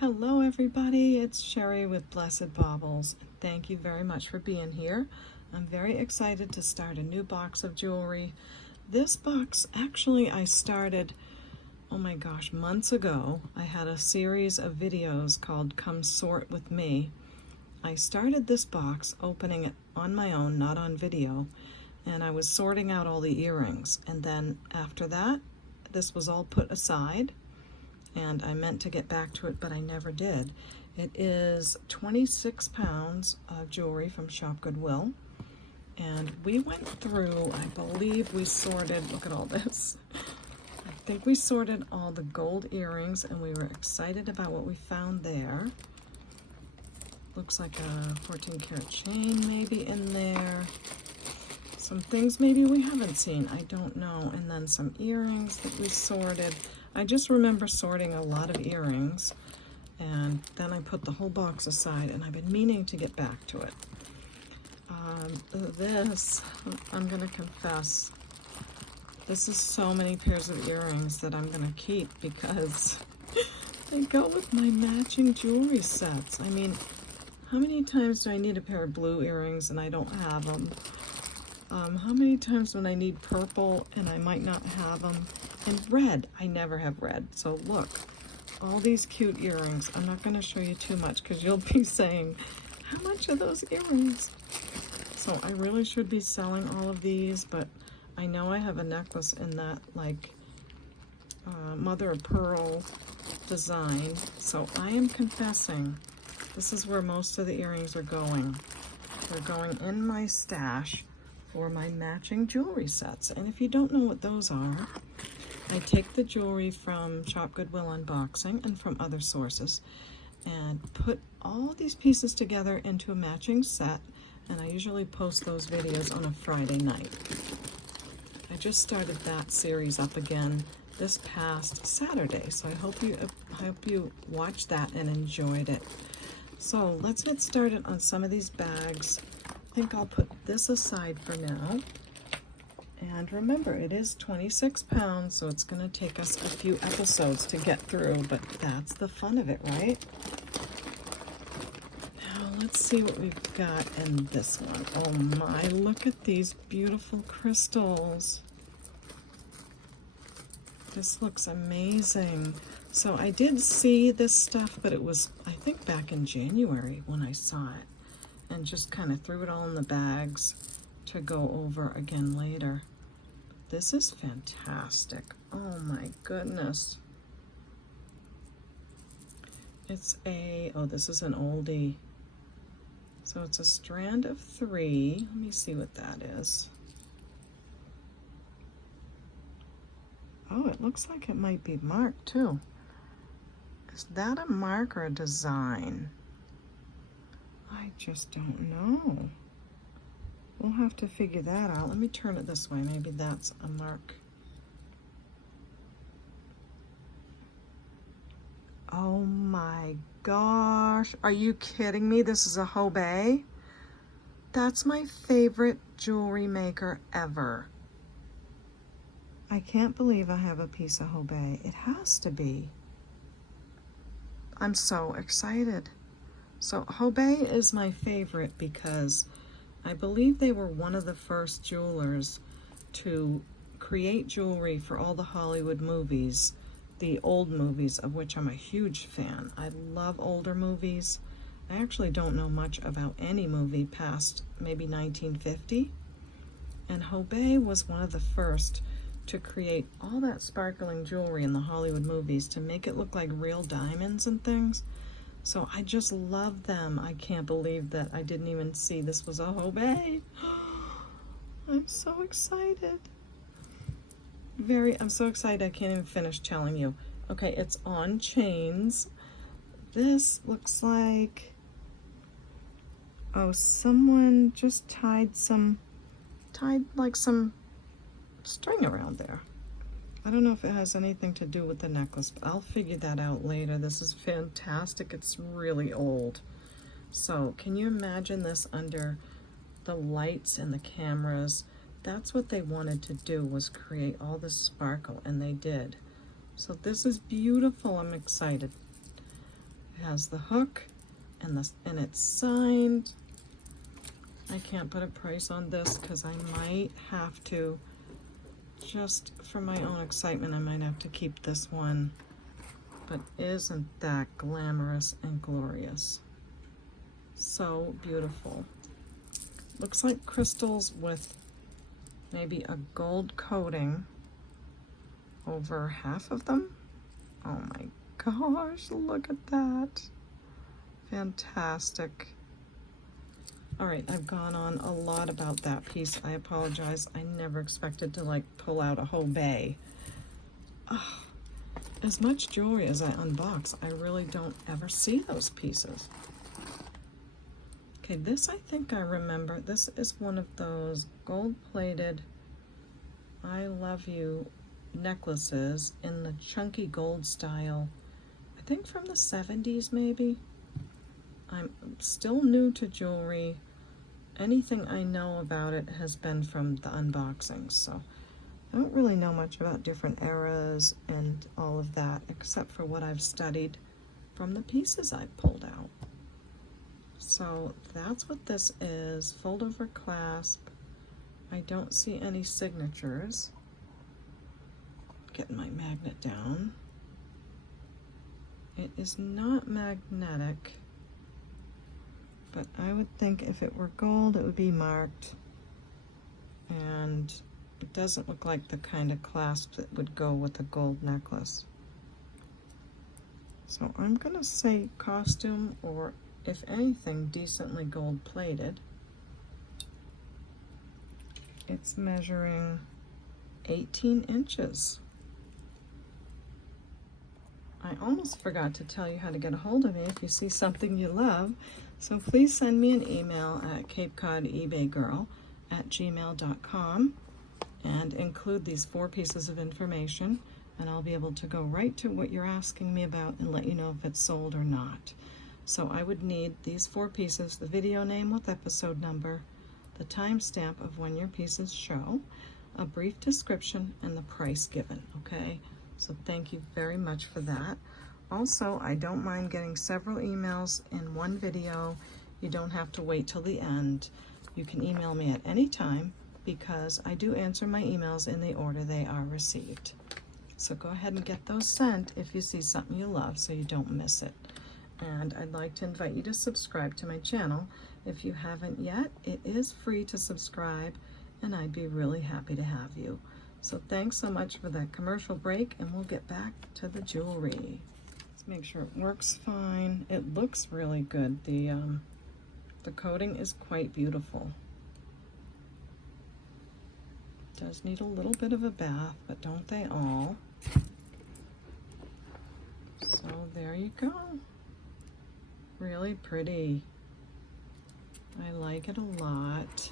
Hello everybody, it's Sherry with Blessed Baubles. Thank you very much for being here. I'm very excited to start a new box of jewelry. This box, actually I started, oh my gosh, months ago. I had a series of videos called Come Sort With Me. I started this box opening it on my own, not on video, and I was sorting out all the earrings. And then after that, this was all put aside. And I meant to get back to it, but I never did. It is 26 pounds of jewelry from Shop Goodwill. And we went through, I believe we sorted, look at all this. I think we sorted all the gold earrings and we were excited about what we found there. Looks like a 14 karat chain maybe in there. Some things maybe we haven't seen, I don't know. And then some earrings that we sorted. I just remember sorting a lot of earrings, and then I put the whole box aside, and I've been meaning to get back to it. This, I'm gonna confess, this is so many pairs of earrings that I'm gonna keep because they go with my matching jewelry sets. I mean, how many times do I need a pair of blue earrings and I don't have them? How many times when I need purple and I might not have them? And red, I never have red. So look, all these cute earrings. I'm not going to show you too much because you'll be saying, how much are those earrings? So I really should be selling all of these, but I know I have a necklace in that like mother of pearl design. So I am confessing, this is where most of the earrings are going. They're going in my stash for my matching jewelry sets. And if you don't know what those are, I take the jewelry from Shop Goodwill Unboxing and from other sources and put all these pieces together into a matching set, and I usually post those videos on a Friday night. I just started that series up again this past Saturday, so I hope you watched that and enjoyed it. So let's get started on some of these bags. I think I'll put this aside for now. And remember, it is 26 pounds, so it's going to take us a few episodes to get through, but that's the fun of it, right? Now, let's see what we've got in this one. Oh my, look at these beautiful crystals. This looks amazing. So I did see this stuff, but it was, I think, back in January when I saw it, and just kind of threw it all in the bags to go over again later. This is fantastic. Oh my goodness. It's a, oh, this is an oldie. So it's a strand of 3. Let me see what that is. Oh, it looks like it might be marked too. Is that a mark or a design? I just don't know. We'll have to figure that out. Let me turn it this way. Maybe that's a mark. Oh my gosh. Are you kidding me? This is a HOBE? That's my favorite jewelry maker ever. I can't believe I have a piece of HOBE. It has to be. I'm so excited. So HOBE is my favorite because I believe they were one of the first jewelers to create jewelry for all the Hollywood movies, the old movies, of which I'm a huge fan. I love older movies. I actually don't know much about any movie past maybe 1950. And HOBE was one of the first to create all that sparkling jewelry in the Hollywood movies to make it look like real diamonds and things. So I just love them. I can't believe that I didn't even see this was a HOBE. I'm so excited. I'm so excited I can't even finish telling you. Okay, it's on chains. This looks like, oh, someone just tied like some string around there. I don't know if it has anything to do with the necklace, but I'll figure that out later. This is fantastic. It's really old. So can you imagine this under the lights and the cameras? That's what they wanted to do, was create all this sparkle, and they did. So this is beautiful. I'm excited. It has the hook and it's signed. I can't put a price on this because I might have to, just for my own excitement, I might have to keep this one. But isn't that glamorous and glorious? So beautiful. Looks like crystals with maybe a gold coating over half of them. Oh my gosh, look at that. Fantastic. All right, I've gone on a lot about that piece. I apologize. I never expected to like pull out a HOBE. Oh, as much jewelry as I unbox, I really don't ever see those pieces. Okay, this I think I remember. This is one of those gold-plated I love you necklaces in the chunky gold style. I think from the 70s maybe. I'm still new to jewelry. Anything I know about it has been from the unboxings, so I don't really know much about different eras and all of that, except for what I've studied from the pieces I've pulled out. So that's what this is. Fold over clasp. I don't see any signatures. Getting my magnet down. It is not magnetic, but I would think if it were gold, it would be marked. And it doesn't look like the kind of clasp that would go with a gold necklace. So I'm gonna say costume, or if anything, decently gold plated. It's measuring 18 inches. I almost forgot to tell you how to get a hold of me if you see something you love. So please send me an email at CapeCodEbayGirl@gmail.com and include these 4 pieces of information, and I'll be able to go right to what you're asking me about and let you know if it's sold or not. So I would need these 4 pieces, the video name with episode number, the timestamp of when your pieces show, a brief description, and the price given, okay? So thank you very much for that. Also, I don't mind getting several emails in one video. You don't have to wait till the end. You can email me at any time because I do answer my emails in the order they are received. So go ahead and get those sent if you see something you love so you don't miss it. And I'd like to invite you to subscribe to my channel. If you haven't yet, it is free to subscribe, and I'd be really happy to have you. So thanks so much for that commercial break, and we'll get back to the jewelry. Let's make sure it works fine. It looks really good. The coating is quite beautiful. It does need a little bit of a bath, but don't they all? So there you go. Really pretty. I like it a lot.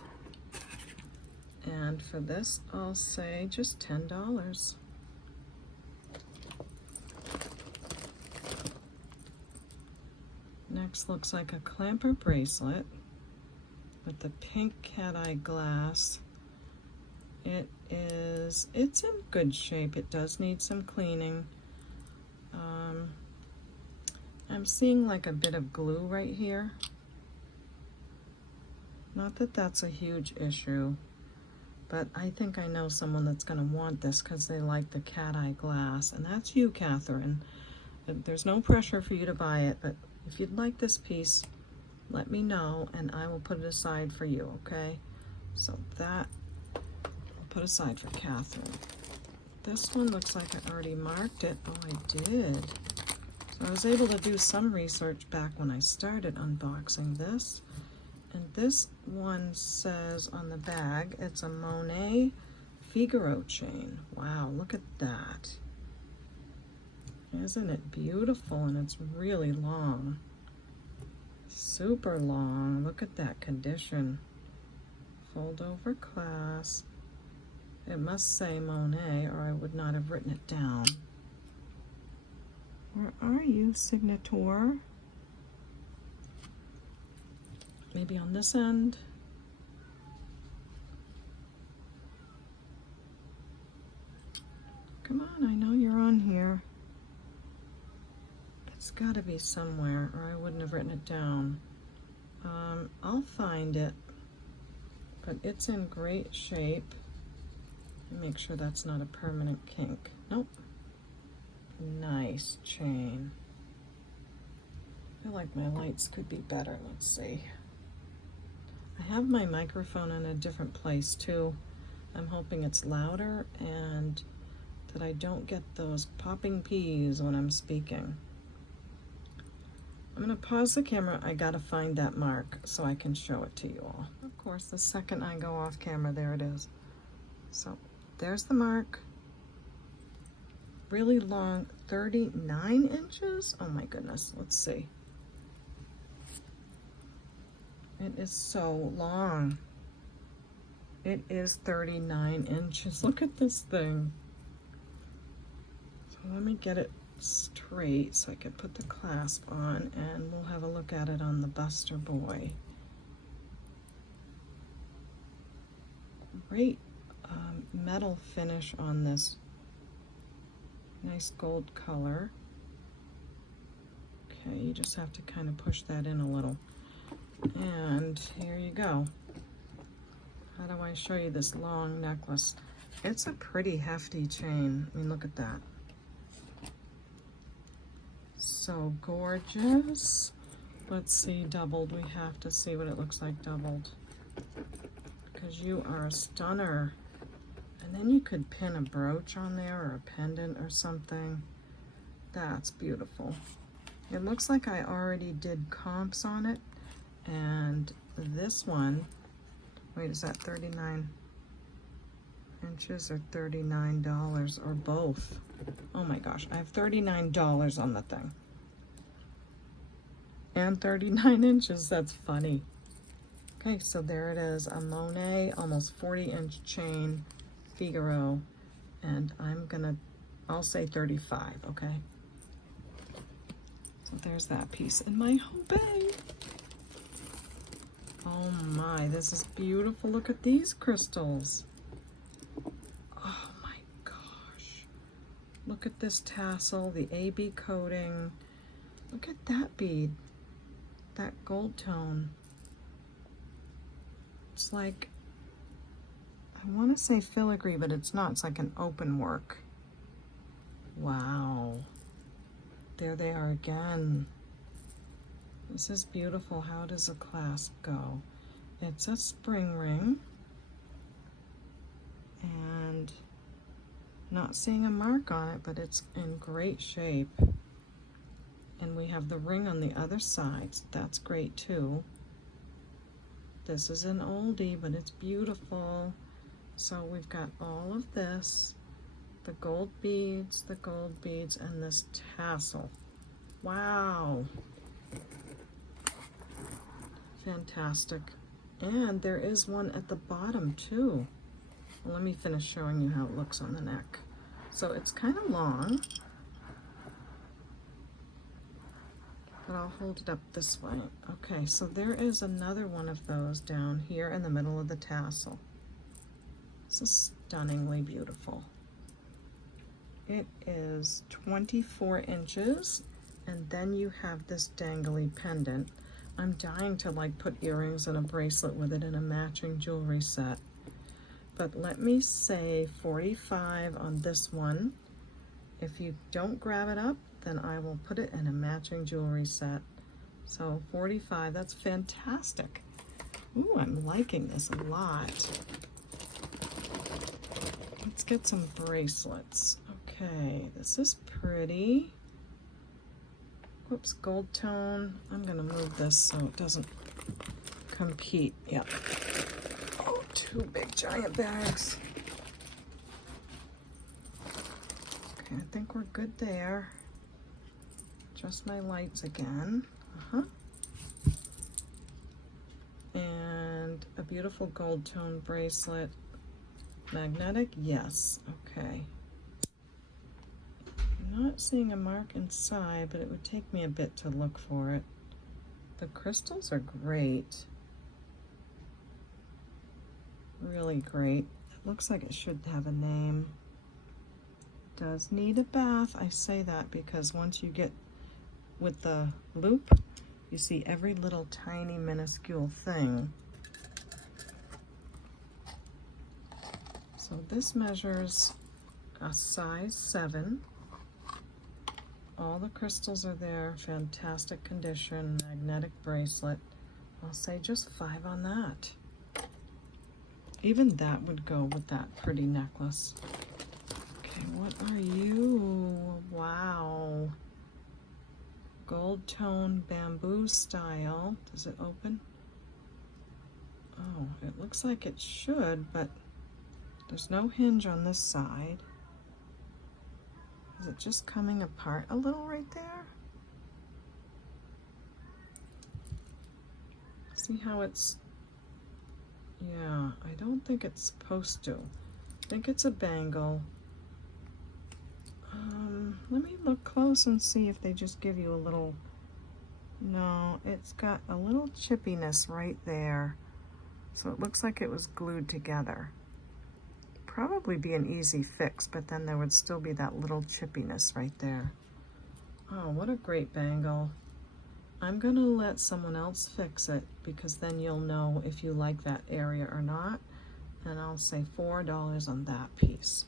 And for this, I'll say just $10. Next looks like a clamper bracelet with the pink cat eye glass. It's in good shape. It does need some cleaning. I'm seeing like a bit of glue right here. Not that that's a huge issue, but I think I know someone that's going to want this because they like the cat eye glass, and that's you, Catherine. There's no pressure for you to buy it, but if you'd like this piece, let me know and I will put it aside for you, okay? So that I'll put aside for Catherine. This one looks like I already marked it. Oh, I did. So I was able to do some research back when I started unboxing this. And this one says on the bag, it's a Monet Figaro chain. Wow, look at that. Isn't it beautiful? And it's really long. Super long. Look at that condition. Fold over clasp. It must say Monet or I would not have written it down. Where are you, Signator? Maybe on this end. Come on, I know you're on here. It's got to be somewhere, or I wouldn't have written it down. I'll find it, but it's in great shape. Make sure that's not a permanent kink. Nope. Nice chain. I feel like my lights could be better. Let's see. I have my microphone in a different place too. I'm hoping it's louder and that I don't get those popping peas when I'm speaking. I'm gonna pause the camera. I gotta find that mark so I can show it to you all. Of course, the second I go off camera, there it is. So there's the mark. Really long, 39 inches. Oh my goodness, let's see. It is so long. It is 39 inches. Look at this thing. So let me get it straight so I can put the clasp on and we'll have a look at it on the buster boy. Great metal finish on this. Nice gold color. Okay, you just have to kind of push that in a little. And here you go. How do I show you this long necklace? It's a pretty hefty chain. I mean, look at that. So gorgeous. Let's see, doubled. We have to see what it looks like doubled. Because you are a stunner. And then you could pin a brooch on there or a pendant or something. That's beautiful. It looks like I already did comps on it. And this one, wait, is that 39 inches or $39 or both? Oh my gosh, I have $39 on the thing. And 39 inches, that's funny. Okay, so there it is, a Monet, almost 40-inch chain, Figaro, and I'll say 35, okay? So there's that piece in my HOBE. Oh my, this is beautiful. Look at these crystals. Oh my gosh. Look at this tassel, the AB coating. Look at that bead, that gold tone. It's like, I want to say filigree, but it's not. It's like an open work. Wow. There they are again. This is beautiful. How does a clasp go? It's a spring ring. And not seeing a mark on it, but it's in great shape. And we have the ring on the other side. So that's great too. This is an oldie, but it's beautiful. So we've got all of this, the gold beads, and this tassel. Wow. Fantastic. And there is one at the bottom too. Well, let me finish showing you how it looks on the neck. So it's kind of long, but I'll hold it up this way. Okay, so there is another one of those down here in the middle of the tassel. This is stunningly beautiful. It is 24 inches, and then you have this dangly pendant. I'm dying to like put earrings and a bracelet with it in a matching jewelry set. But let me say 45 on this one. If you don't grab it up, then I will put it in a matching jewelry set. So 45, that's fantastic. Ooh, I'm liking this a lot. Let's get some bracelets. Okay, this is pretty. Whoops, gold tone. I'm gonna move this so it doesn't compete. Yep. Oh, two big giant bags. Okay, I think we're good there. Just my lights again. And a beautiful gold tone bracelet. Magnetic, yes, okay. I'm not seeing a mark inside, but it would take me a bit to look for it. The crystals are great. Really great. It looks like it should have a name. Does need a bath. I say that because once you get with the loop, you see every little tiny minuscule thing. So this measures a size 7. All the crystals are there, fantastic condition, magnetic bracelet. I'll say just 5 on that. Even that would go with that pretty necklace. Okay, what are you? Wow. Gold tone bamboo style. Does it open? Oh, it looks like it should, but there's no hinge on this side. Is it just coming apart a little right there? See how it's, yeah, I don't think it's supposed to. I think it's a bangle. Let me look close and see if they just give you a little, no, it's got a little chippiness right there. So it looks like it was glued together. Probably be an easy fix, but then there would still be that little chippiness right there. Oh, what a great bangle. I'm gonna let someone else fix it because then you'll know if you like that area or not. And I'll say $4 on that piece.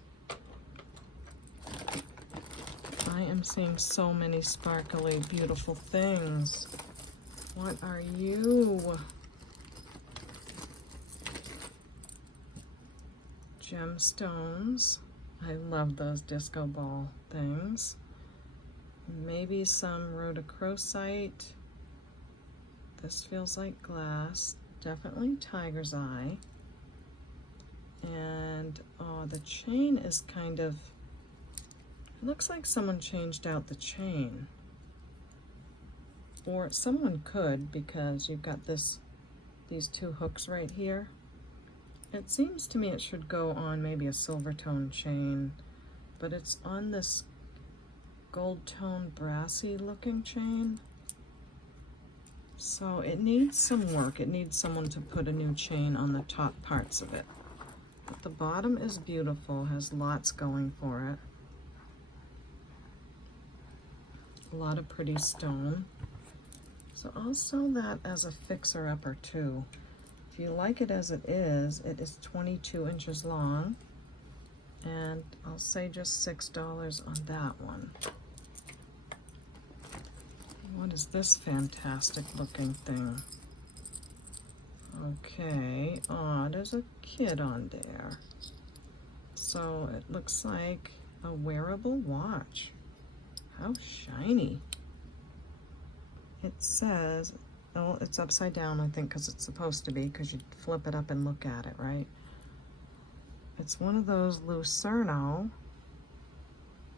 I am seeing so many sparkly, beautiful things. What are you? Gemstones. I love those disco ball things. Maybe some rhodochrosite. This feels like glass. Definitely tiger's eye. And oh, the chain is kind of, it looks like someone changed out the chain. Or someone could, because you've got these 2 hooks right here. It seems to me it should go on maybe a silver tone chain, but it's on this gold tone brassy looking chain. So it needs some work. It needs someone to put a new chain on the top parts of it. But the bottom is beautiful, has lots going for it. A lot of pretty stone. So I'll sell that as a fixer-upper too. If you like it as it is 22 inches long, and I'll say just $6 on that one. What is this fantastic looking thing? Okay, oh, there's a kid on there. So it looks like a wearable watch. How shiny. It says, oh, it's upside down, I think, because it's supposed to be, because you flip it up and look at it, right? It's one of those Lucerno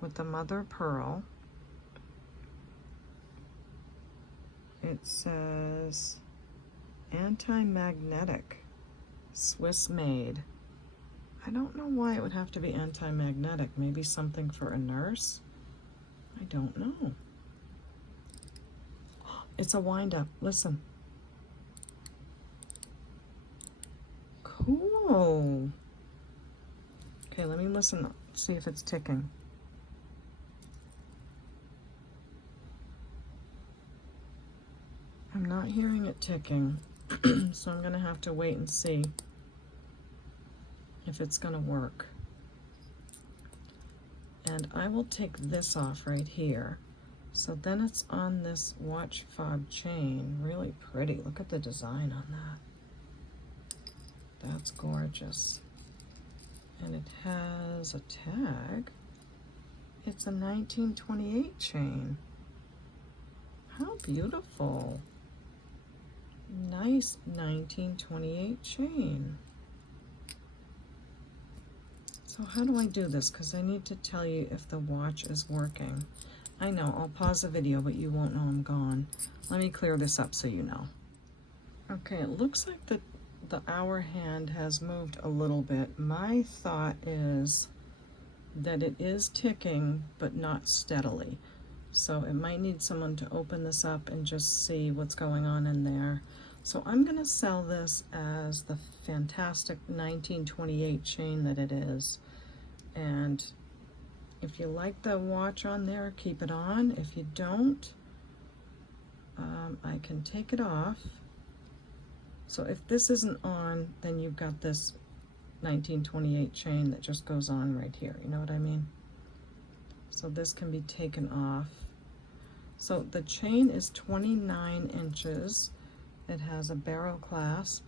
with the mother pearl. It says anti-magnetic, Swiss made. I don't know why it would have to be anti-magnetic. Maybe something for a nurse? I don't know. It's a wind-up. Listen. Cool. Okay, let me listen. See if it's ticking. I'm not hearing it ticking, so I'm gonna have to wait and see if it's gonna work. And I will take this off right here. So then it's on this watch fob chain. Really pretty. Look at the design on that. That's gorgeous. And it has a tag. It's a 1928 chain. How beautiful. Nice 1928 chain. So how do I do this? Because I need to tell you if the watch is working. I know, I'll pause the video, but you won't know I'm gone. Let me clear this up so you know. Okay, it looks like the hour hand has moved a little bit. My thought is that it is ticking, but not steadily. So it might need someone to open this up and just see what's going on in there. So I'm gonna sell this as the fantastic 1928 chain that it is. And if you like the watch on there, keep it on. If you don't, I can take it off. So if this isn't on, then you've got this 1928 chain that just goes on right here, you know what I mean? So this can be taken off. So the chain is 29 inches. It has a barrel clasp.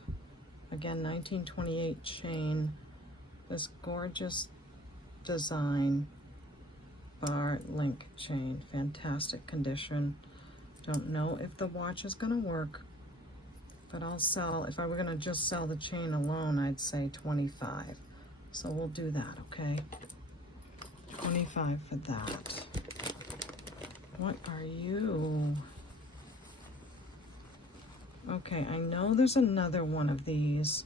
Again, 1928 chain. This gorgeous design bar link chain. Fantastic condition. Don't know if the watch is gonna work, but I'll sell, if I were gonna just sell the chain alone, I'd say 25. So we'll do that, okay? 25 for that. What are you? Okay, I know there's another one of these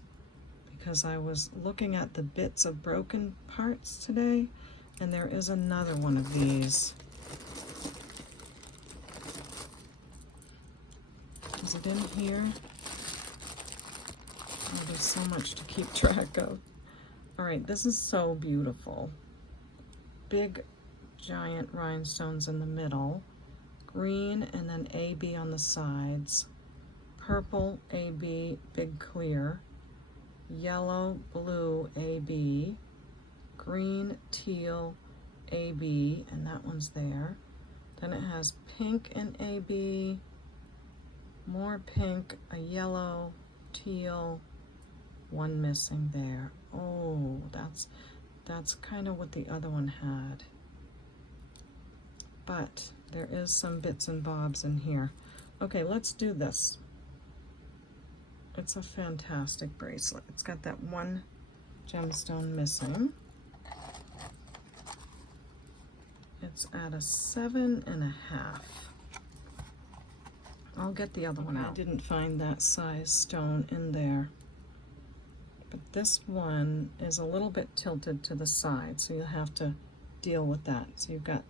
because I was looking at the bits of broken parts today, and there is another one of these. Is it in here? Oh, there's so much to keep track of. All right, this is so beautiful. Big, giant rhinestones in the middle. Green and then AB on the sides. Purple, AB, big clear. Yellow, blue, AB. Green, teal, AB, and that one's there. Then it has pink and AB. More pink, a yellow, teal, one missing there. Oh, that's kind of what the other one had. But there is some bits and bobs in here. Okay, let's do this. It's a fantastic bracelet. It's got that one gemstone missing. It's at a 7.5. I'll get the other one out. I didn't find that size stone in there. But this one is a little bit tilted to the side, so you'll have to deal with that. So you've got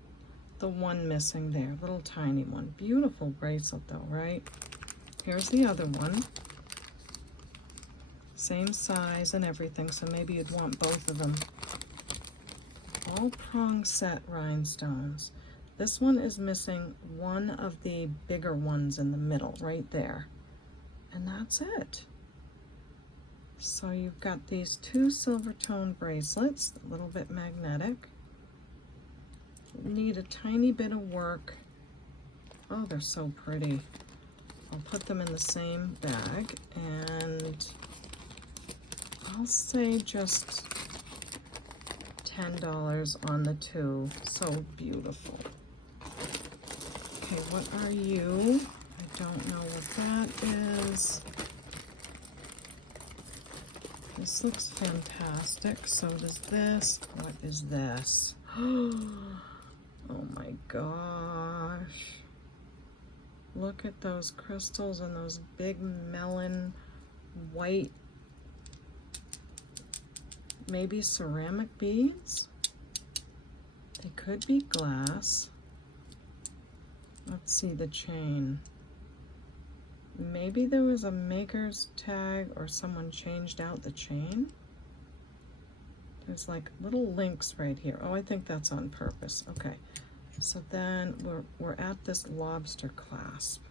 the one missing there, little tiny one. Beautiful bracelet though, right? Here's the other one. Same size and everything, so maybe you'd want both of them. All prong set rhinestones. This one is missing one of the bigger ones in the middle, right there. And that's it. So you've got these two silver tone bracelets, a little bit magnetic. Need a tiny bit of work. Oh, they're so pretty. I'll put them in the same bag, and I'll say just $10 on the two. So beautiful. Okay, what are you? I don't know what that is. This looks fantastic. So does this. What is this? Oh my gosh. Look at those crystals and those big melon white, maybe ceramic beads. They could be glass. Let's see the chain. Maybe there was a maker's tag or someone changed out the chain. There's like little links right here. Oh, I think that's on purpose. Okay, so then we're at this lobster clasp.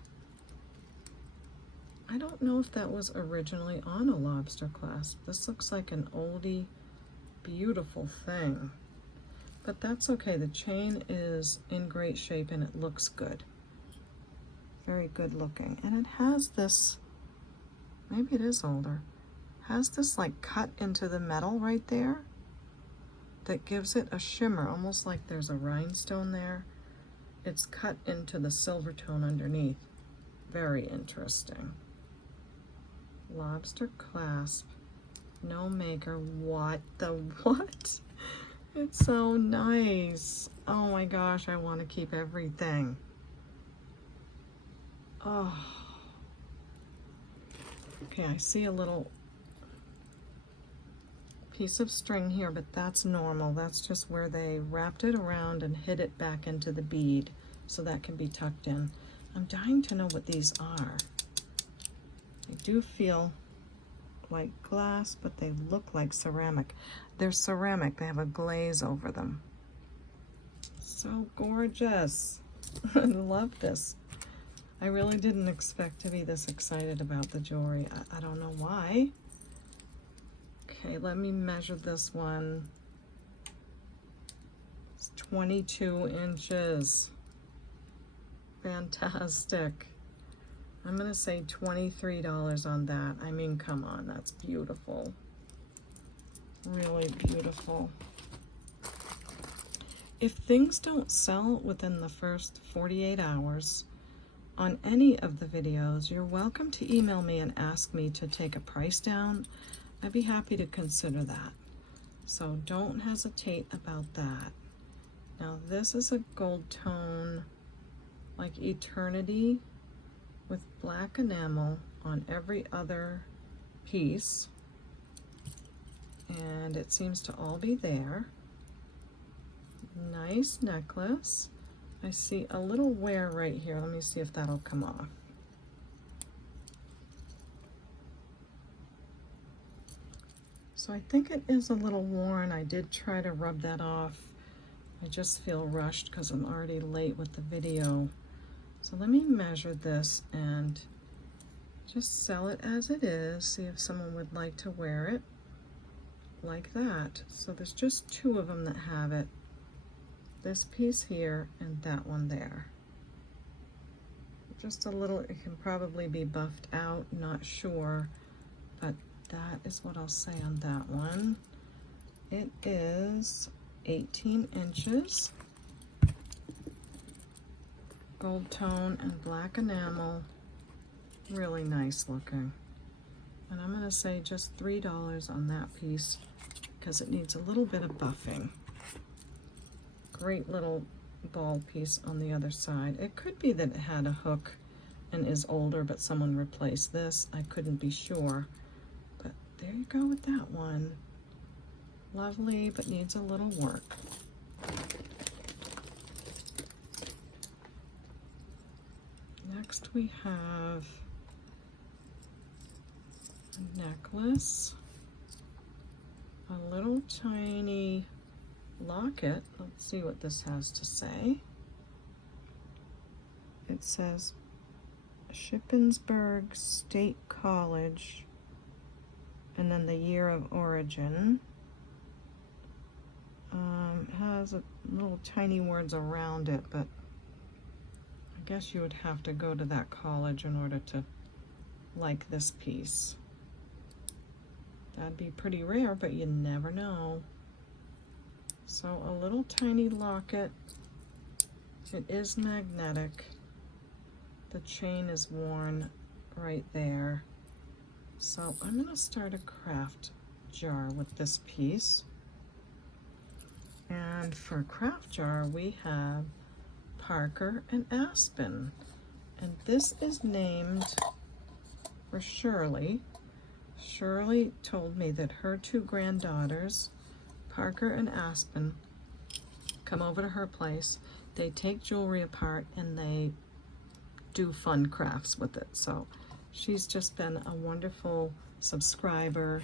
I don't know if that was originally on a lobster clasp. This looks like an oldie, beautiful thing. But that's okay. The chain is in great shape and it looks good. Very good looking. And it has this, maybe it is older, has this like cut into the metal right there that gives it a shimmer, almost like there's a rhinestone there. It's cut into the silver tone underneath. Very interesting. Lobster clasp, no maker. What the what? It's so nice. Oh my gosh, I want to keep everything. Oh. Okay, I see a little piece of string here, but that's normal. That's just where they wrapped it around and hid it back into the bead, so that can be tucked in. I'm dying to know what these are. They do feel like glass, but they look like ceramic. They're ceramic. They have a glaze over them. So gorgeous. I love this. I really didn't expect to be this excited about the jewelry. I don't know why. Okay, let me measure this one. It's 22 inches. Fantastic. I'm gonna say $23 on that. I mean, come on, that's beautiful. Really beautiful. If things don't sell within the first 48 hours on any of the videos, you're welcome to email me and ask me to take a price down. I'd be happy to consider that. So don't hesitate about that. Now this is a gold tone, like eternity, with black enamel on every other piece. And it seems to all be there. Nice necklace. I see a little wear right here. Let me see if that'll come off. So I think it is a little worn. I did try to rub that off. I just feel rushed because I'm already late with the video. So let me measure this and just sell it as it is. See if someone would like to wear it like that. So there's just two of them that have it. This piece here and that one there. Just a little, it can probably be buffed out, not sure, but that is what I'll say on that one. It is 18 inches, gold tone and black enamel, really nice looking. And I'm gonna say just $3 on that piece because it needs a little bit of buffing. Great little ball piece on the other side. It could be that it had a hook and is older, but someone replaced this. I couldn't be sure, but there you go with that one. Lovely, but needs a little work. Next we have a necklace, a little tiny locket. Let's see what this has to say. It says Shippensburg State College and then the year of origin. Has a little tiny words around it, but I guess you would have to go to that college in order to like this piece. That'd be pretty rare, but you never know. So a little tiny locket. It is magnetic. The chain is worn right there. So I'm going to start a craft jar with this piece. And for a craft jar, we have Parker and Aspen. And this is named for Shirley. Shirley told me that her two granddaughters, Parker and Aspen, come over to her place. They take jewelry apart and they do fun crafts with it. So she's just been a wonderful subscriber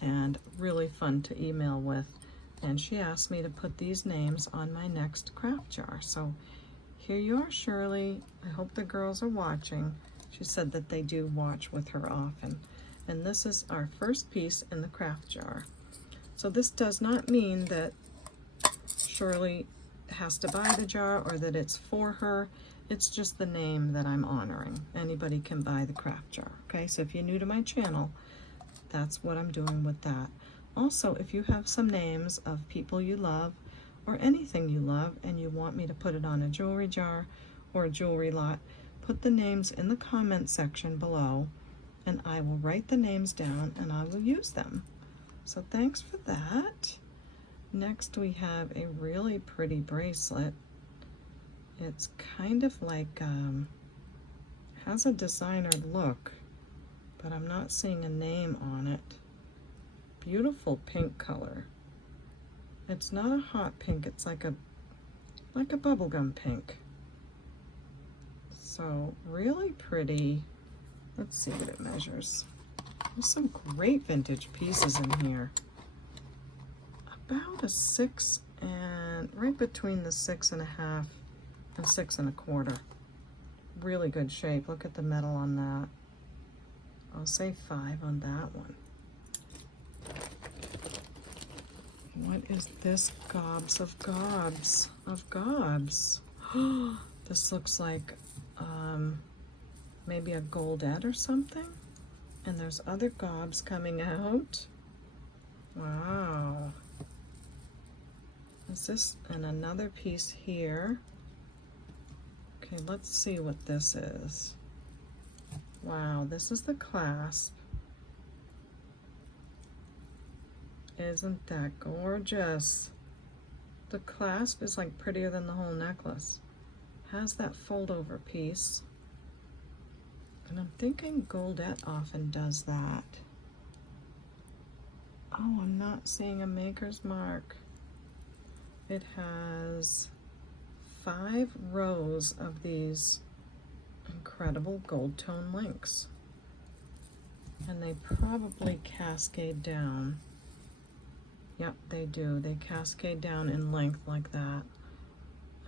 and really fun to email with. And she asked me to put these names on my next craft jar. So here you are, Shirley. I hope the girls are watching. She said that they do watch with her often. And this is our first piece in the craft jar. So this does not mean that Shirley has to buy the jar or that it's for her. It's just the name that I'm honoring. Anybody can buy the craft jar, okay? So if you're new to my channel, that's what I'm doing with that. Also, if you have some names of people you love or anything you love and you want me to put it on a jewelry jar or a jewelry lot, put the names in the comment section below and I will write the names down and I will use them. So thanks for that. Next we have a really pretty bracelet. It's kind of like, has a designer look, but I'm not seeing a name on it. Beautiful pink color. It's not a hot pink, it's like a bubblegum pink. So really pretty. Let's see what it measures. There's some great vintage pieces in here. About a 6 and right between the 6.5 and 6 1/4. really good shape. Look at the metal on that. I'll say 5 on that one. What is this? Gobs of gobs of gobs. This looks like maybe a goldette or something. And there's other gobs coming out. Wow. Is this, and another piece here. Okay, let's see what this is. Wow, this is the clasp. Isn't that gorgeous? The clasp is like prettier than the whole necklace. Has that fold over piece. And I'm thinking goldette often does that. Oh, I'm not seeing a maker's mark. It has 5 rows of these incredible gold tone links. And they probably cascade down. Yep, they do. They cascade down in length like that.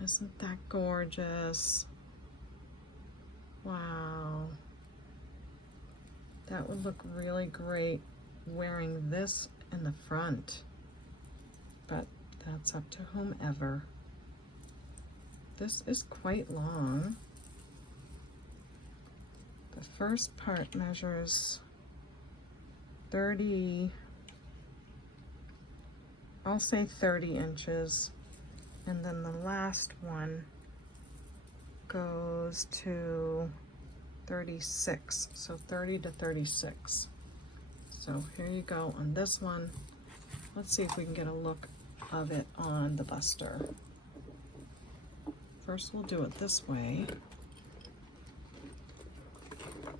Isn't that gorgeous? Wow. That would look really great wearing this in the front. But that's up to whomever. This is quite long. The first part measures 30, I'll say 30 inches. And then the last one goes to 36, so 30 to 36. So here you go on this one. Let's see if we can get a look of it on the buster. First we'll do it this way.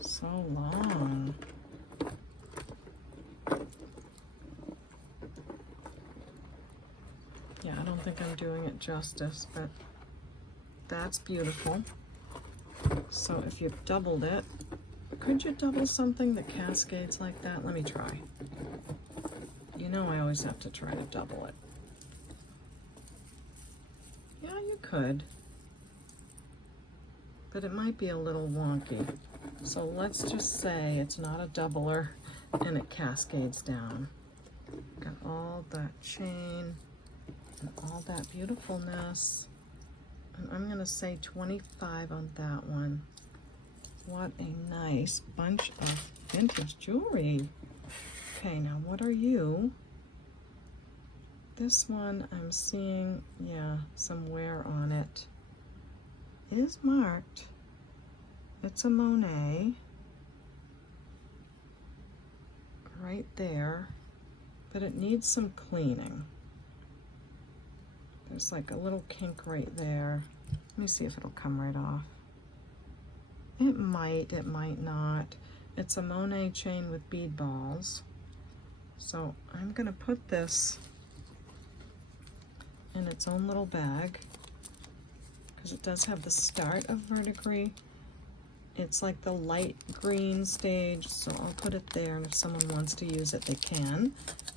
So long. Yeah, I don't think I'm doing it justice, but that's beautiful. So if you've doubled it, could you double something that cascades like that? Let me try. You know I always have to try to double it. Yeah, you could. But it might be a little wonky. So let's just say it's not a doubler and it cascades down. Got all that chain and all that beautifulness. And I'm gonna say 25 on that one. What a nice bunch of vintage jewelry. Okay, now what are you? This one I'm seeing, yeah, some wear on it. It is marked. It's a Monet. Right there. But it needs some cleaning. There's like a little kink right there. Let me see if it'll come right off. It might not. It's a Monet chain with bead balls. So I'm gonna put this in its own little bag because it does have the start of verdigris. It's like the light green stage, so I'll put it there, and if someone wants to use it, they can.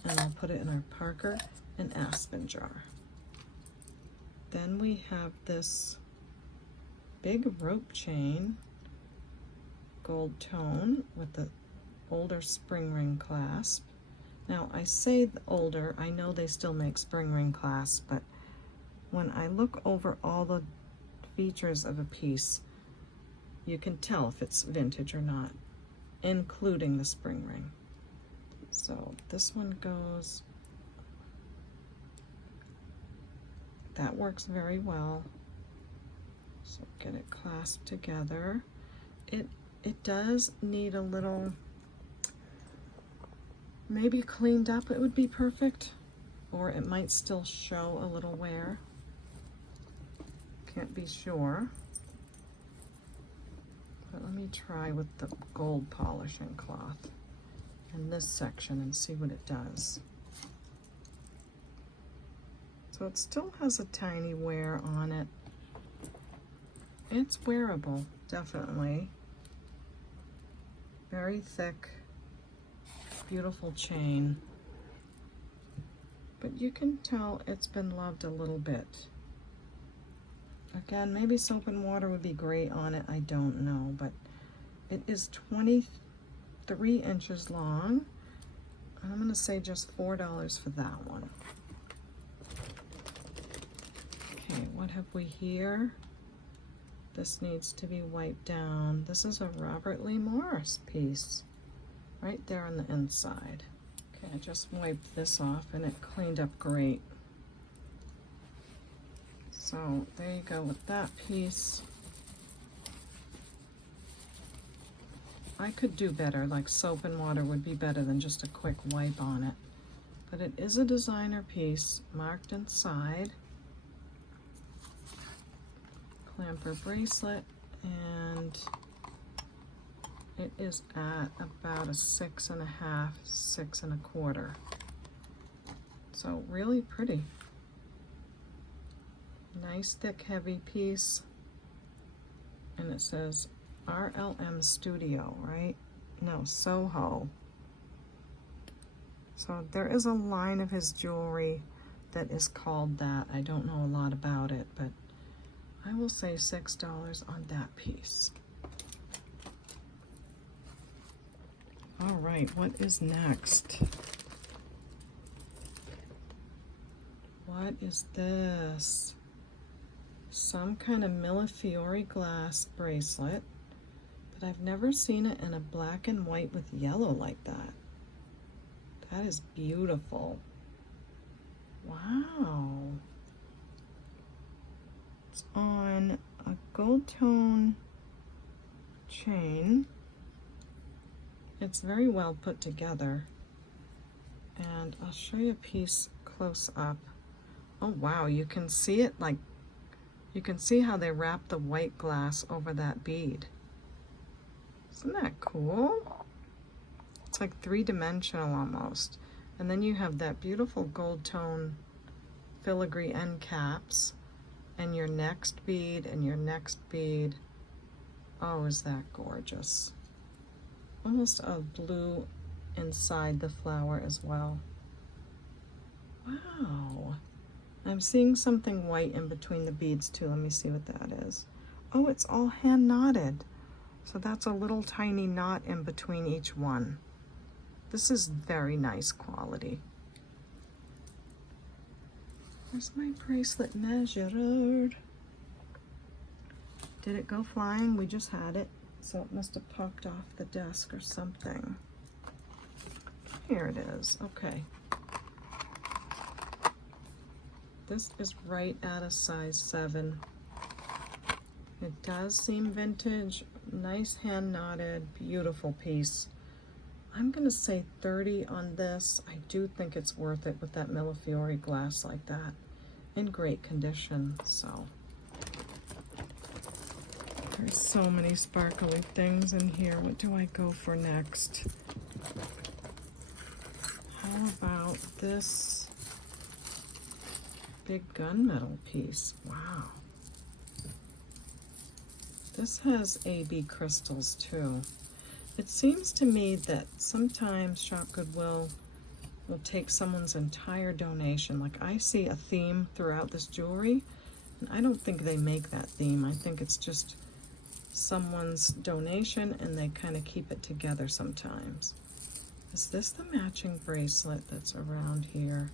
And I'll put it in our Parker and Aspen jar. Then we have this big rope chain, gold tone with the older spring ring clasp. Now I say the older, I know they still make spring ring clasps, but when I look over all the features of a piece, you can tell if it's vintage or not, including the spring ring. So this one goes, that works very well. So get it clasped together. It does need a little, maybe cleaned up, it would be perfect, or it might still show a little wear. Can't be sure. But let me try with the gold polishing cloth in this section and see what it does. So it still has a tiny wear on it. It's wearable, definitely. Very thick, beautiful chain. But you can tell it's been loved a little bit. Again, maybe soap and water would be great on it. I don't know, but it is 23 inches long. I'm going to say just $4 for that one. Okay, what have we here? This needs to be wiped down. This is a Robert Lee Morris piece, right there on the inside. Okay, I just wiped this off and it cleaned up great. So there you go with that piece. I could do better, like soap and water would be better than just a quick wipe on it. But it is a designer piece, marked inside. Clamper bracelet, and it is at about a 6.5, 6 1/4. So really pretty. Nice thick heavy piece, and it says RLM Studio, right? No, Soho. So there is a line of his jewelry that is called that. I don't know a lot about it, but I will say $6 on that piece. All right, what is next? What is this? Some kind of Millefiori glass bracelet, but I've never seen it in a black and white with yellow like that. That is beautiful. Wow. It's on a gold tone chain. It's very well put together. And I'll show you a piece close up. Oh wow, you can see it, like, you can see how they wrap the white glass over that bead. Isn't that cool? It's like three-dimensional almost. And then you have that beautiful gold tone filigree end caps, and your next bead and your next bead. Oh, is that gorgeous. Almost a blue inside the flower as well. Wow. I'm seeing something white in between the beads too. Let me see what that is. Oh, it's all hand knotted. So that's a little tiny knot in between each one. This is very nice quality. Where's my bracelet measured? Did it go flying? We just had it, so it must have popped off the desk or something. Here it is. Okay. This is right at a size 7. It does seem vintage. Nice hand knotted, beautiful piece. I'm gonna say 30 on this. I do think it's worth it with that Millefiori glass like that. In great condition, so. There's so many sparkly things in here. What do I go for next? How about this big gunmetal piece? Wow. This has AB crystals too. It seems to me that sometimes Shop Goodwill will take someone's entire donation. Like, I see a theme throughout this jewelry, and I don't think they make that theme. I think it's just someone's donation and they kind of keep it together sometimes. Is this the matching bracelet that's around here?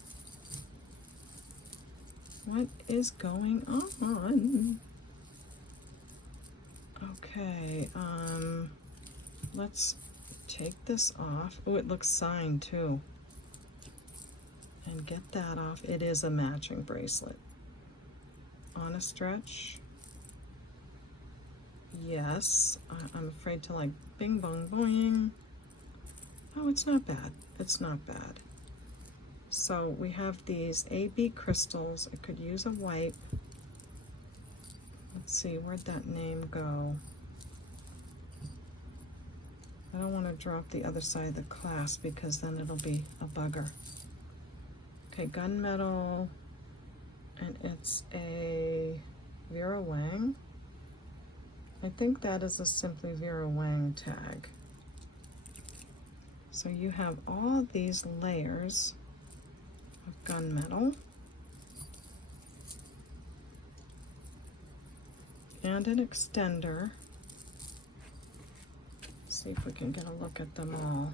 What is going on? Okay, let's take this off. Oh, it looks signed too. And get that off. It is a matching bracelet. On a stretch. Yes, I'm afraid to like bing bong boing. Oh, it's not bad. It's not bad. So we have these AB crystals. I could use a wipe. Let's see, where'd that name go? I don't want to drop the other side of the clasp because then it'll be a bugger. Okay, gunmetal, and it's a Vera Wang. I think that is a Simply Vera Wang tag. So you have all these layers of gunmetal. and an extender. See if we can get a look at them all.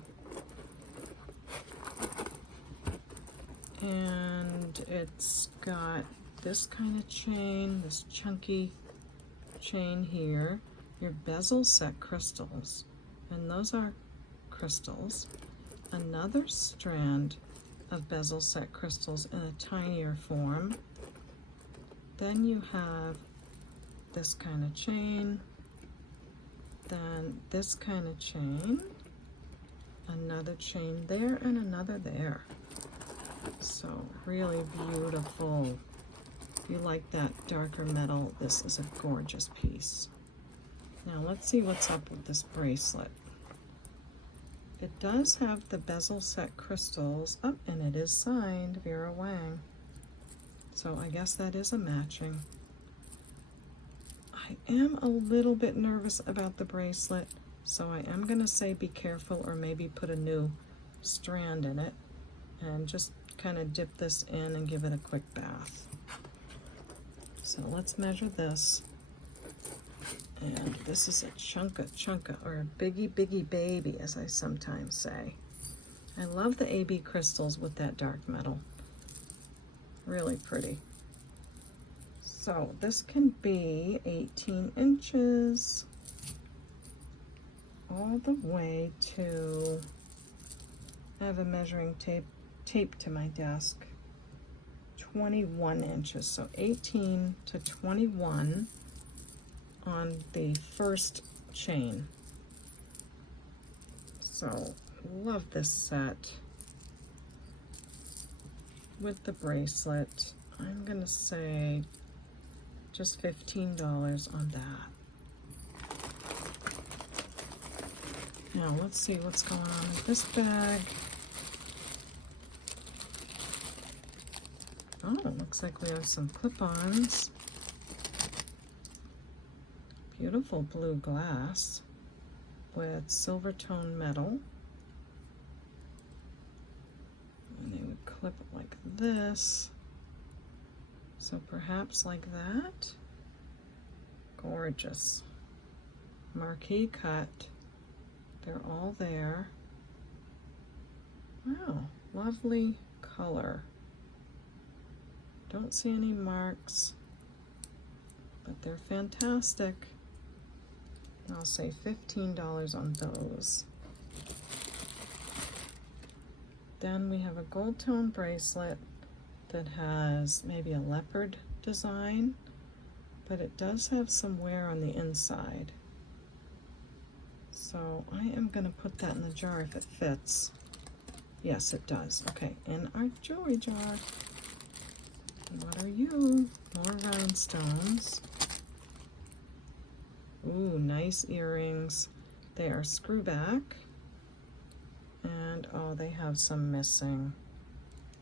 And it's got this kind of chain, this chunky chain here, your bezel set crystals, and those are crystals. Another strand of bezel set crystals in a tinier form. Then you have this kind of chain, then this kind of chain, another chain there, and another there. So really beautiful. If you like that darker metal, this is a gorgeous piece. Now let's see what's up with this bracelet. It does have the bezel set crystals up, and it is signed Vera Wang. So I guess that is a matching. I am a little bit nervous about the bracelet, so I am going to say be careful, or maybe put a new strand in it and just kind of dip this in and give it a quick bath. So let's measure this. And this is a chunka, or a biggie baby, as I sometimes say. I love the AB crystals with that dark metal. Really pretty. So this can be 18 inches all the way to, I have a measuring tape taped to my desk, 21 inches. So 18 to 21 on the first chain. So love this set with the bracelet. I'm gonna say just $15 on that. Now let's see what's going on with this bag. Oh, it looks like we have some clip-ons. Beautiful blue glass with silver tone metal. And they would clip it like this. So perhaps like that. Gorgeous. Marquee cut. They're all there. Wow, lovely color. Don't see any marks, but they're fantastic. I'll say $15 on those. Then we have a gold tone bracelet that has maybe a leopard design, but it does have some wear on the inside. So I am going to put that in the jar if it fits. Yes, it does. Okay, in our jewelry jar. What are you? More rhinestones. Ooh, nice earrings. They are screw back. And oh, they have some missing.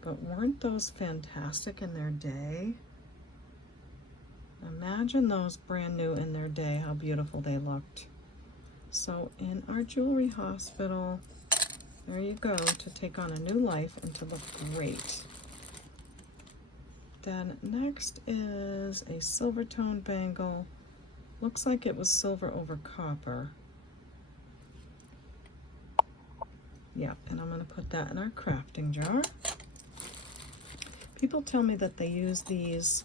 But weren't those fantastic in their day? Imagine those brand new in their day, how beautiful they looked. So in our jewelry hospital, there you go, to take on a new life and to look great. Then next is a silver tone bangle. Looks like it was silver over copper. Yeah, and I'm going to put that in our crafting jar. People tell me that they use these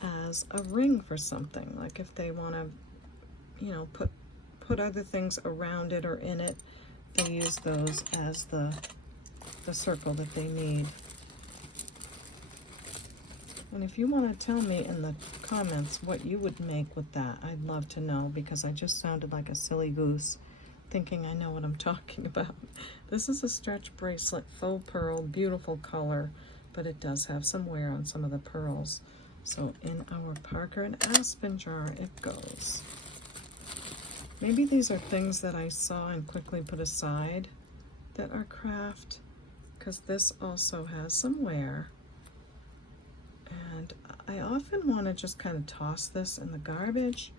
as a ring for something, like if they want to, you know, put other things around it or in it, they use those as the circle that they need. And if you want to tell me in the comments what you would make with that, I'd love to know, because I just sounded like a silly goose thinking I know what I'm talking about. This is a stretch bracelet, faux pearl, beautiful color, but it does have some wear on some of the pearls. So in our Parker and Aspen jar it goes. Maybe these are things that I saw and quickly put aside that are craft, because this also has some wear. And I often want to just kind of toss this in the garbage,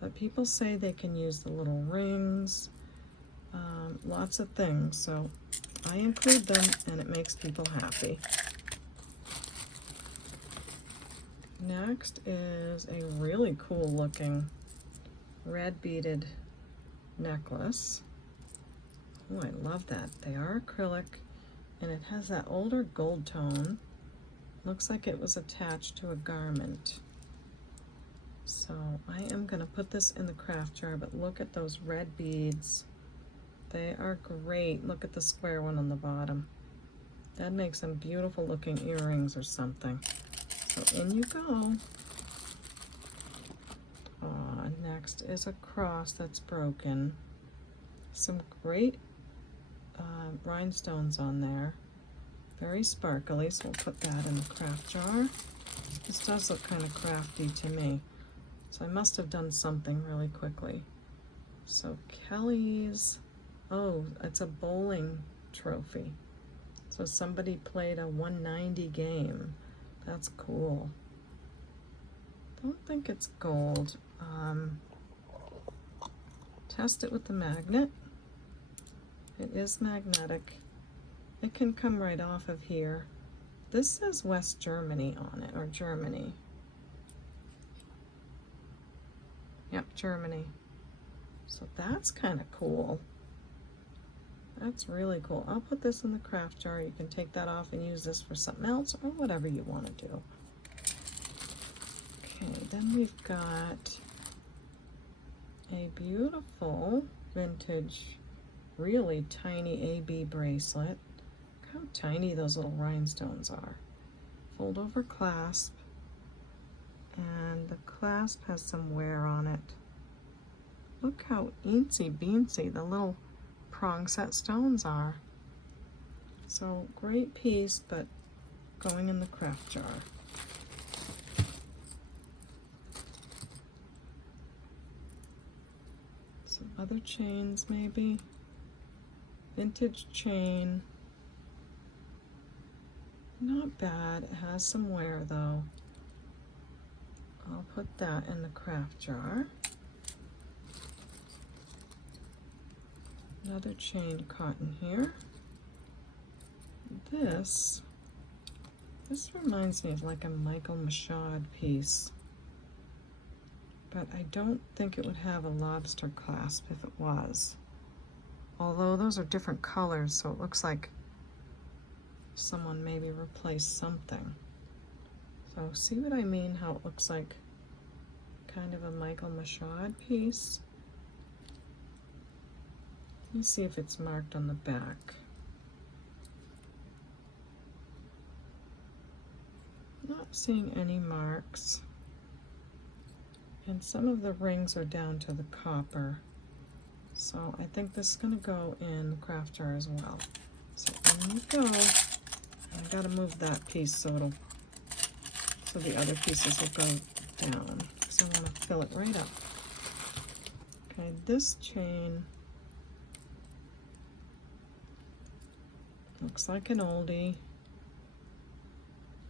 but people say they can use the little rings, lots of things, so I include them and it makes people happy. Next is a really cool looking red beaded necklace. Oh, I love that. They are acrylic and it has that older gold tone. Looks like it was attached to a garment. So I am going to put this in the craft jar, but look at those red beads. They are great. Look at the square one on the bottom. That makes some beautiful looking earrings or something. So in you go. Next is a cross that's broken. Some great rhinestones on there. Very sparkly, so we'll put that in the craft jar. This does look kind of crafty to me. So I must have done something really quickly. So Kelly's, oh, it's a bowling trophy. So somebody played a 190 game. That's cool. Don't think it's gold. Test it with the magnet. It is magnetic. It can come right off of here. This says West Germany on it, or Germany. Yep, Germany. So that's kind of cool. That's really cool. I'll put this in the craft jar. You can take that off and use this for something else or whatever you want to do. Okay, then we've got a beautiful vintage, really tiny AB bracelet. Look how tiny those little rhinestones are. Fold over clasp, and the clasp has some wear on it. Look how eensy beensy the little prong set stones are. So great piece, but going in the craft jar. Some other chains maybe. Vintage chain. Not bad. It has some wear though. I'll put that in the craft jar. Another chain cotton here. This reminds me of like a Michael Michaud piece, but I don't think it would have a lobster clasp if it was. Although those are different colors, so it looks like someone maybe replaced something. So see what I mean, how it looks like kind of a Michael Michaud piece. Let me see if it's marked on the back. Not seeing any marks. And some of the rings are down to the copper. So I think this is going to go in the craft jar as well. So in you go. I got to move that piece so the other pieces will go down, because I want to fill it right up. Okay, this chain looks like an oldie.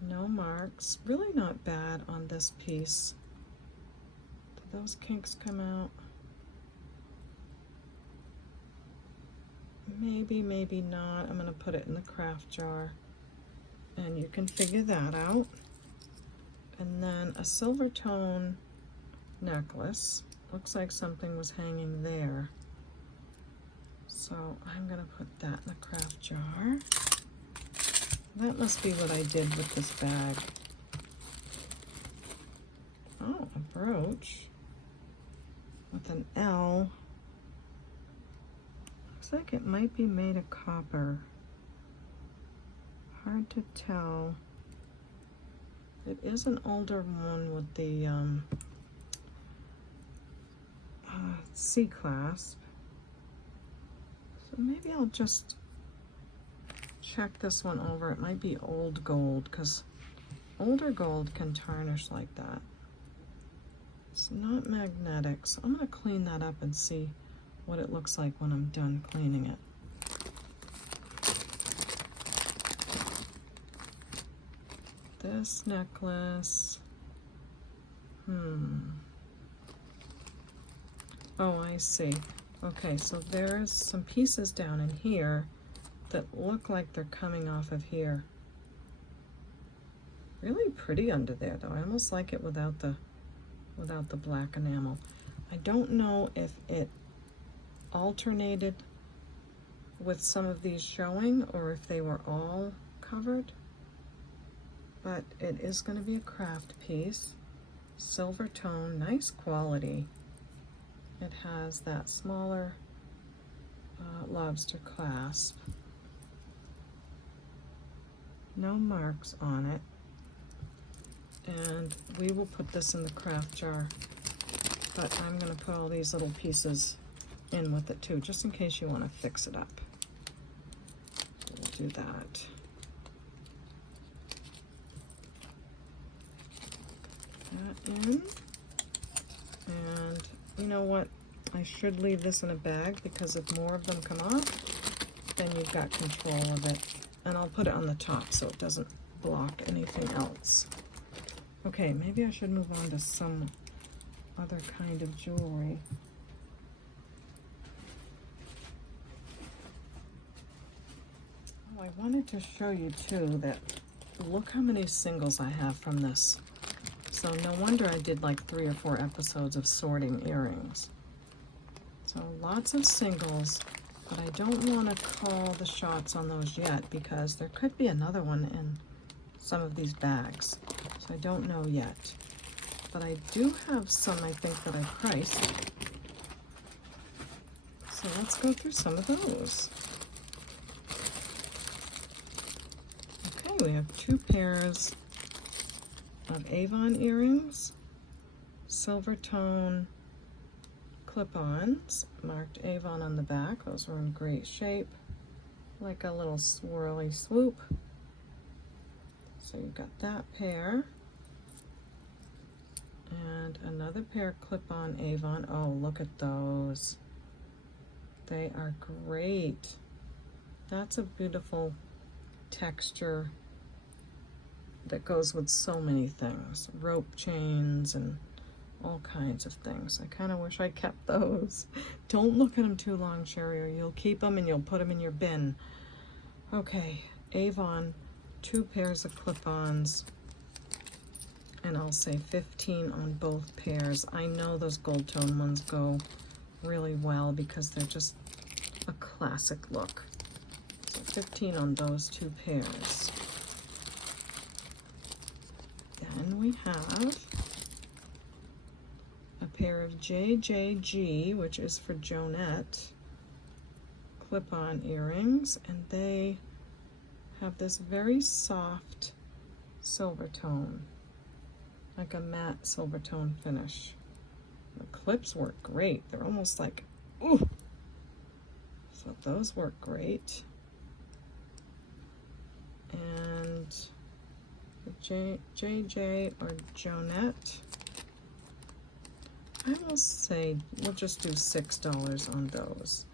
No marks. Really not bad on this piece. Did those kinks come out? Maybe, maybe not. I'm going to put it in the craft jar, and you can figure that out. And then a silver tone necklace. Looks like something was hanging there. So I'm going to put that in the craft jar. That must be what I did with this bag. Oh, a brooch with an L. Looks like it might be made of copper. Hard to tell. It is an older one with the C clasp. So maybe I'll just check this one over. It might be old gold, because older gold can tarnish like that. It's not magnetic, so I'm going to clean that up and see what it looks like when I'm done cleaning it. This necklace, oh, I see. Okay, so there's some pieces down in here that look like they're coming off of here. Really pretty under there though. I almost like it without the black enamel. I don't know if it alternated with some of these showing or if they were all covered, but it is going to be a craft piece. Silver tone, nice quality. It has that smaller lobster clasp. No marks on it. And we will put this in the craft jar, but I'm going to put all these little pieces in with it too, just in case you want to fix it up. We'll do that. That in. And you know what? I should leave this in a bag because if more of them come off, then you've got control of it. And I'll put it on the top so it doesn't block anything else. Okay, maybe I should move on to some other kind of jewelry. Oh, I wanted to show you too that look how many singles I have from this. So no wonder I did like 3 or 4 episodes of sorting earrings. So lots of singles, but I don't want to call the shots on those yet because there could be another one in some of these bags. So I don't know yet. But I do have some, I think, that I priced. So let's go through some of those. Okay, we have 2 pairs of Avon earrings, silver tone clip-ons, marked Avon on the back. Those were in great shape, like a little swirly swoop. So you've got that pair. And another pair clip-on Avon. Oh, look at those. They are great. That's a beautiful texture that goes with so many things. Rope chains and all kinds of things. I kind of wish I kept those. Don't look at them too long, Sherry, or you'll keep them and you'll put them in your bin. Okay, Avon, 2 pairs of clip-ons. And I'll say 15 on both pairs. I know those gold tone ones go really well because they're just a classic look. So 15 on those 2 pairs. Then we have a pair of JJG, which is for Jonette, clip-on earrings, and they have this very soft silver tone, like a matte silver tone finish. The clips work great. They're almost like, ooh. So those work great. And the JJ or Jonette, I will say we'll just do $6 on those.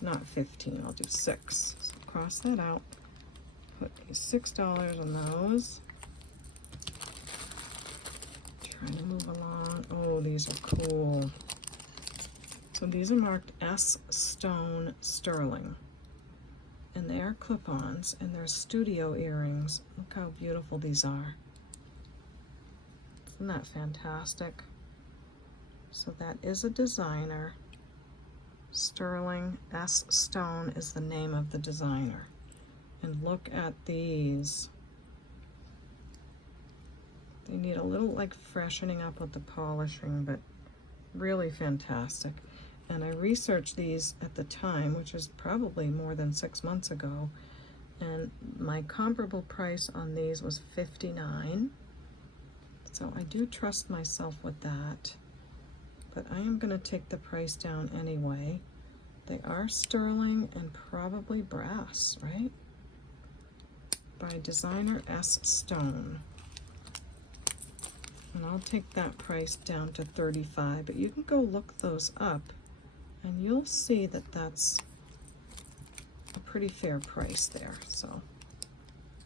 Not 15, I'll do 6. So cross that out. Put $6 on those. Trying to move along. Oh, these are cool. So these are marked S Stone Sterling. And they are clip-ons, and they're studio earrings. Look how beautiful these are. Isn't that fantastic? So that is a designer. Sterling S Stone is the name of the designer. And look at these. They need a little like freshening up with the polishing, but really fantastic. And I researched these at the time, which is probably more than 6 months ago, and my comparable price on these was $59. So I do trust myself with that, but I am going to take the price down anyway. They are sterling and probably brass, right? By designer S Stone. And I'll take that price down to $35, but you can go look those up and you'll see that that's a pretty fair price there. So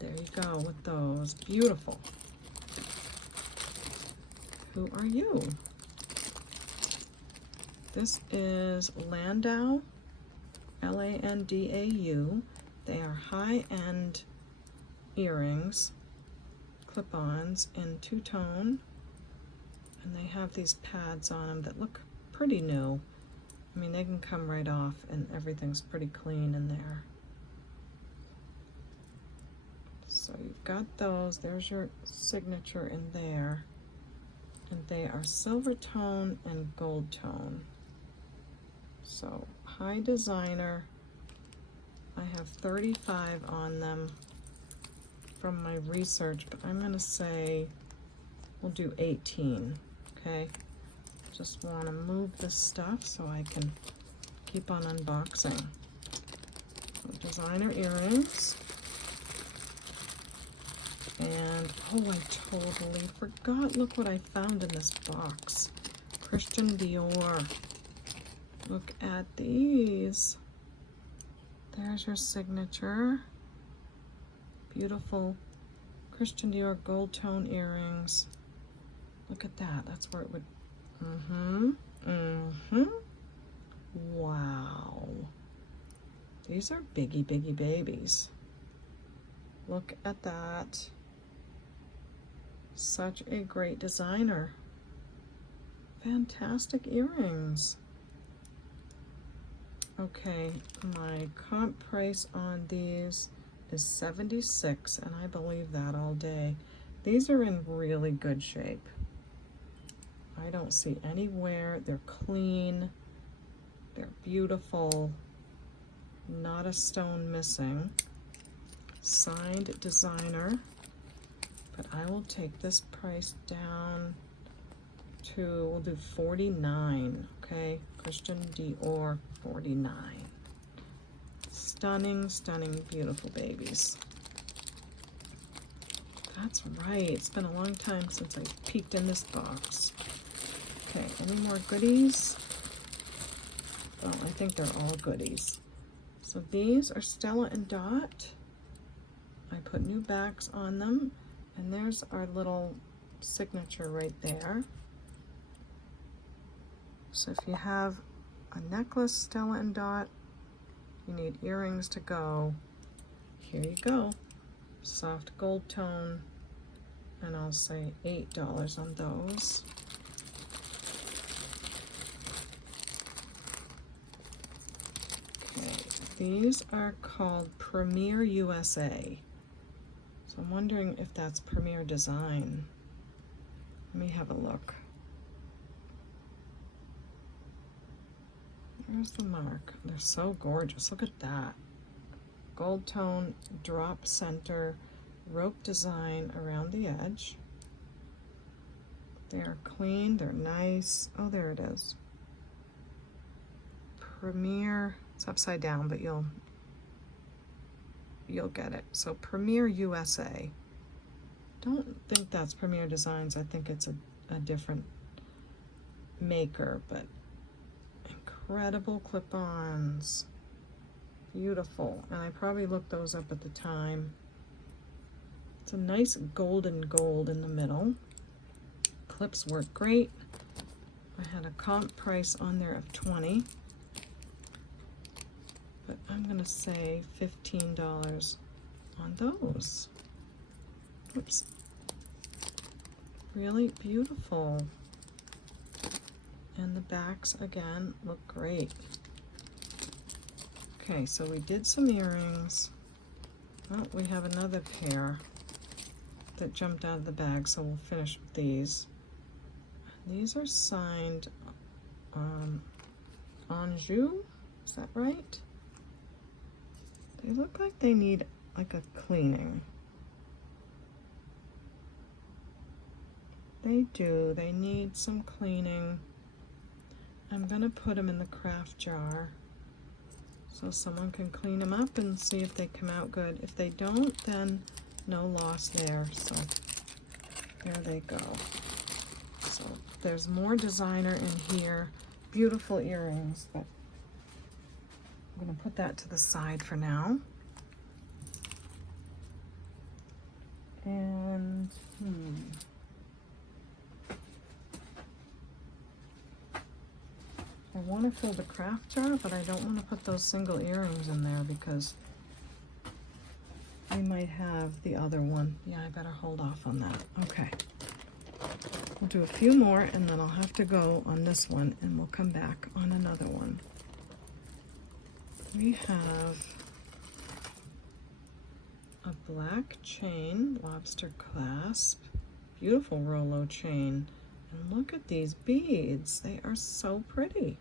there you go with those. Beautiful. Who are you? This is Landau, Landau. They are high-end earrings, clip-ons in two-tone, and they have these pads on them that look pretty new. I mean, they can come right off and everything's pretty clean in there. So you've got those, there's your signature in there, and they are silver tone and gold tone. So high designer, I have 35 on them from my research, but I'm gonna say we'll do 18, okay? Just wanna move this stuff so I can keep on unboxing. So designer earrings. And, oh, I totally forgot. Look what I found in this box. Christian Dior. Look at these. There's your signature. Beautiful Christian Dior gold tone earrings. Look at that. That's where it would... Wow. These are biggie babies. Look at that. Such a great designer. Fantastic earrings. Okay, my comp price on these is $76, and I believe that all day. These are in really good shape. I don't see any wear. They're clean. They're beautiful. Not a stone missing. Signed designer. But I will take this price down to, we'll do 49, okay? Christian Dior, 49. Stunning, stunning, beautiful babies. That's right, it's been a long time since I peeked in this box. Okay, any more goodies? Well, I think they're all goodies. So these are Stella and Dot. I put new backs on them. And there's our little signature right there. So if you have a necklace, Stella and Dot, you need earrings to go. Here you go. Soft gold tone. And I'll say $8 on those. Okay, these are called Premier USA. So I'm wondering if that's Premier Design. Let me have a look. There's the mark. They're so gorgeous. Look at that. Gold tone, drop center, rope design around the edge. They're clean, they're nice. Oh, there it is. Premier, it's upside down, but you'll get it. So Premier USA. Don't think that's Premier Designs. I think it's a different maker, but incredible clip-ons. Beautiful. And I probably looked those up at the time. It's a nice golden gold in the middle. Clips work great. I had a comp price on there of 20. But I'm gonna say $15 on those. Oops. Really beautiful. And the backs again look great. Okay, so we did some earrings. Oh, we have another pair that jumped out of the bag, so we'll finish with these. These are signed Anjou, is that right? They look like they need like a cleaning. They do, they need some cleaning. I'm gonna put them in the craft jar so someone can clean them up and see if they come out good. If they don't, then no loss there. So there they go. So there's more designer in here. Beautiful earrings, but I'm gonna put that to the side for now. And I want to fill the craft jar, but I don't want to put those single earrings in there because I might have the other one. Yeah, I better hold off on that. Okay. We'll do a few more and then I'll have to go on this one and we'll come back on another one. We have a black chain, lobster clasp, beautiful Rolo chain. And look at these beads. They are so pretty.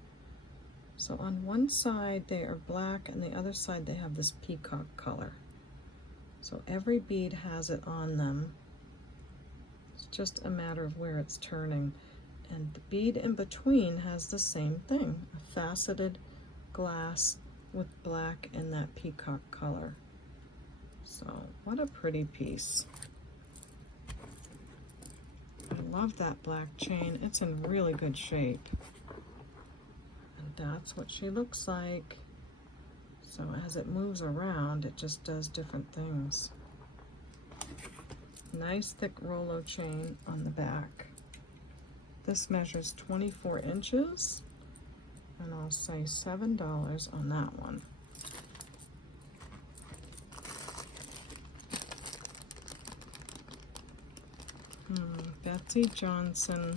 So on one side they are black and the other side they have this peacock color. So every bead has it on them. It's just a matter of where it's turning. And the bead in between has the same thing, a faceted glass with black and that peacock color. So what a pretty piece. I love that black chain. It's in really good shape. And that's what she looks like. So as it moves around, it just does different things. Nice thick Rolo chain on the back. This measures 24 inches, and I'll say $7 on that one. Betsy Johnson.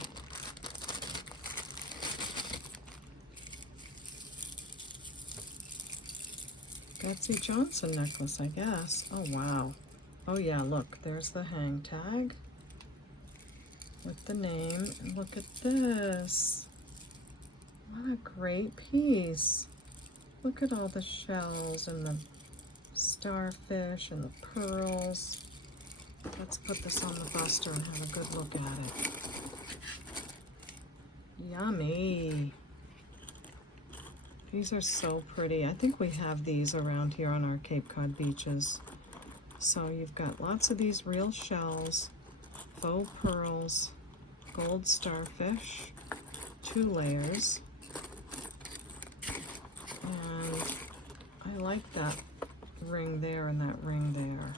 Betsy Johnson necklace, I guess. Oh, wow. Oh, yeah, look, there's the hang tag with the name. And look at this. What a great piece. Look at all the shells and the starfish and the pearls. Let's put this on the buster and have a good look at it. Yummy. These are so pretty. I think we have these around here on our Cape Cod beaches. So you've got lots of these real shells, faux pearls, gold starfish, 2 layers. And I like that ring there and that ring there.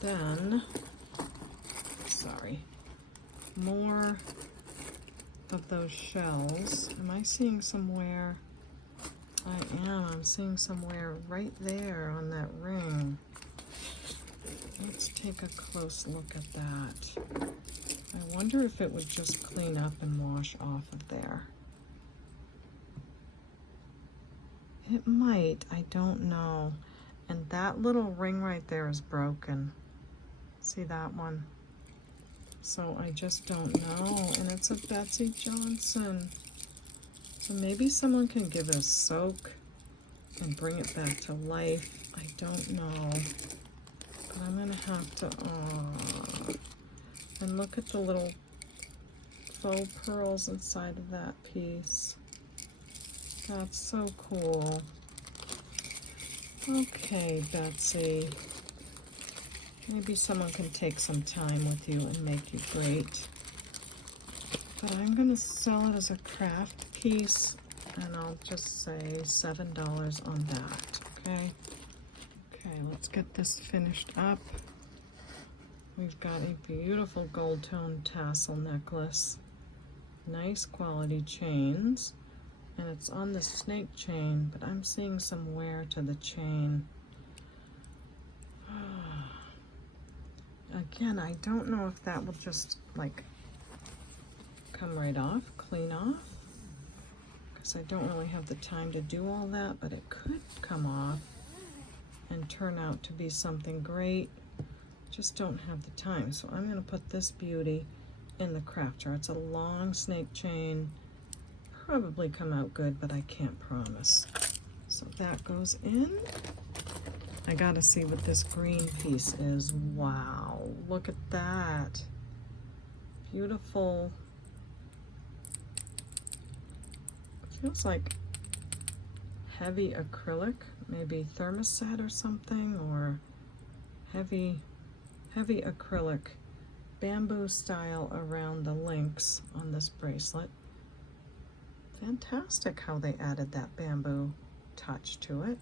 Then, sorry, more of those shells. Am I seeing somewhere? I am. I'm seeing somewhere right there on that ring. Let's take a close look at that. I wonder if it would just clean up and wash off of there. It might. I don't know. And that little ring right there is broken. See that one? So I just don't know. And it's a Betsy Johnson. So maybe someone can give it a soak and bring it back to life. I don't know. But I'm gonna have to, and look at the little faux pearls inside of that piece. That's so cool. Okay, Betsy. Maybe someone can take some time with you and make you great. But I'm going to sell it as a craft piece, and I'll just say $7 on that, okay? Okay, let's get this finished up. We've got a beautiful gold tone tassel necklace. Nice quality chains. And it's on the snake chain, but I'm seeing some wear to the chain. Again, I don't know if that will just like come right off, clean off, because I don't really have the time to do all that, but it could come off and turn out to be something great. Just don't have the time. So I'm going to put this beauty in the craft jar. It's a long snake chain. Probably come out good, but I can't promise. So that goes in. I gotta see what this green piece is. Wow, look at that. Beautiful. Feels like heavy acrylic, maybe thermoset or something, or heavy acrylic bamboo style around the links on this bracelet. Fantastic how they added that bamboo touch to it.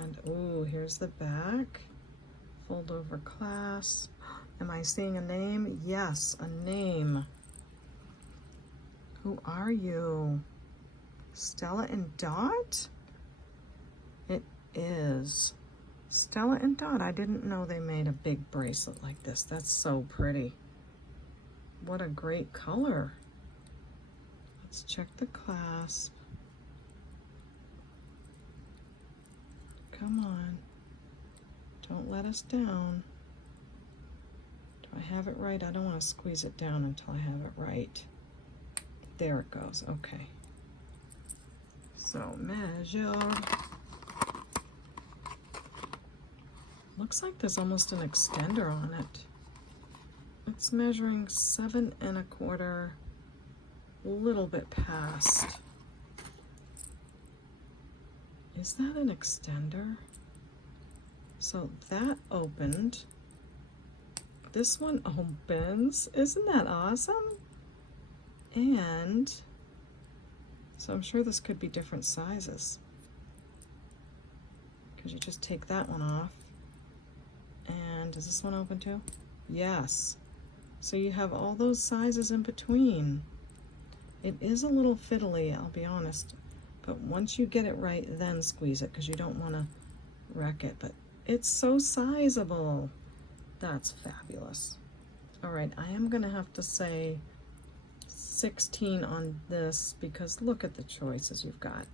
And, ooh, here's the back. Fold over clasp. Am I seeing a name? Yes, a name. Who are you? Stella and Dot? is Stella and Dot. I didn't know they made a big bracelet like this. That's so pretty. What a great color. Let's check the clasp. Come on. Don't let us down. Do I have it right? I don't want to squeeze it down until I have it right. There it goes. Okay. So measure. Looks like there's almost an extender on it. It's measuring 7 1/4, a little bit past. Is that an extender? So that opened. This one opens. Isn't that awesome? And so I'm sure this could be different sizes, because you just take that one off. And does this one open too? Yes. So you have all those sizes in between. It is a little fiddly, I'll be honest, but once you get it right, then squeeze it, because you don't want to wreck it. But it's so sizable. That's fabulous. All right, I am going to have to say 16 on this, because look at the choices you've got.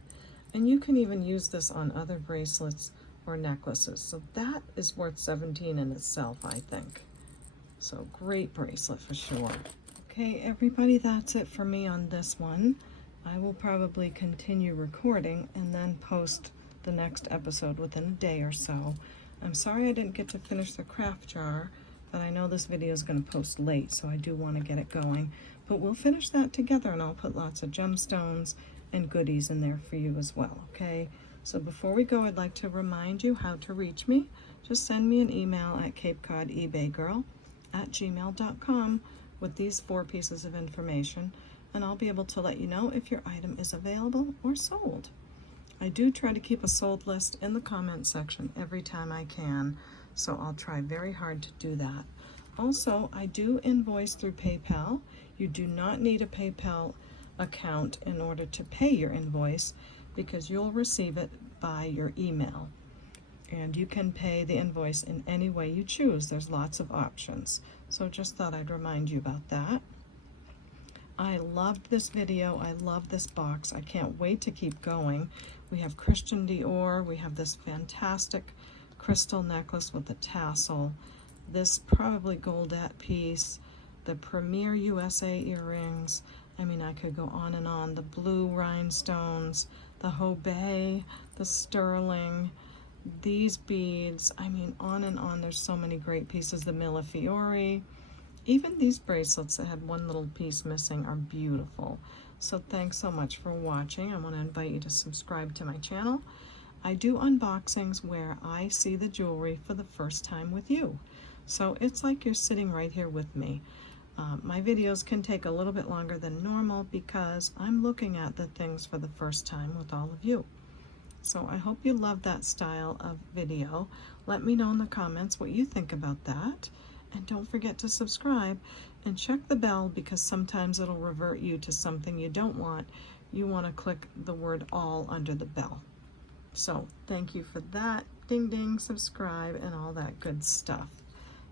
And you can even use this on other bracelets or necklaces. So that is worth 17 in itself, I think. So great bracelet for sure. Okay, everybody, that's it for me on this one. I will probably continue recording and then post the next episode within a day or so. I'm sorry I didn't get to finish the craft jar, but I know this video is going to post late, so I do want to get it going. But we'll finish that together, and I'll put lots of gemstones and goodies in there for you as well, okay? So before we go, I'd like to remind you how to reach me. Just send me an email at CapeCodEbayGirl@gmail.com with these 4 pieces of information, and I'll be able to let you know if your item is available or sold. I do try to keep a sold list in the comment section every time I can, so I'll try very hard to do that. Also, I do invoice through PayPal. You do not need a PayPal account in order to pay your invoice, because you'll receive it by your email. And you can pay the invoice in any way you choose. There's lots of options. So just thought I'd remind you about that. I loved this video. I love this box. I can't wait to keep going. We have CHR DIOR. We have this fantastic crystal necklace with a tassel. This probably goldette piece. The Premier USA earrings. I mean, I could go on and on. The blue rhinestones, the HOBE, the sterling, these beads. I mean, on and on. There's so many great pieces. The Millefiori. Even these bracelets that had one little piece missing are beautiful. So thanks so much for watching. I want to invite you to subscribe to my channel. I do unboxings where I see the jewelry for the first time with you. So it's like you're sitting right here with me. My videos can take a little bit longer than normal because I'm looking at the things for the first time with all of you. So I hope you love that style of video. Let me know in the comments what you think about that. And don't forget to subscribe and check the bell, because sometimes it'll revert you to something you don't want. You want to click the word all under the bell. So thank you for that. Ding ding, subscribe, and all that good stuff.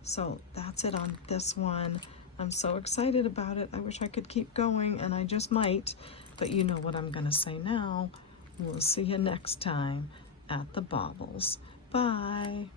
So that's it on this one. I'm so excited about it. I wish I could keep going, and I just might, but you know what I'm going to say now. We'll see you next time at the Baubles. Bye.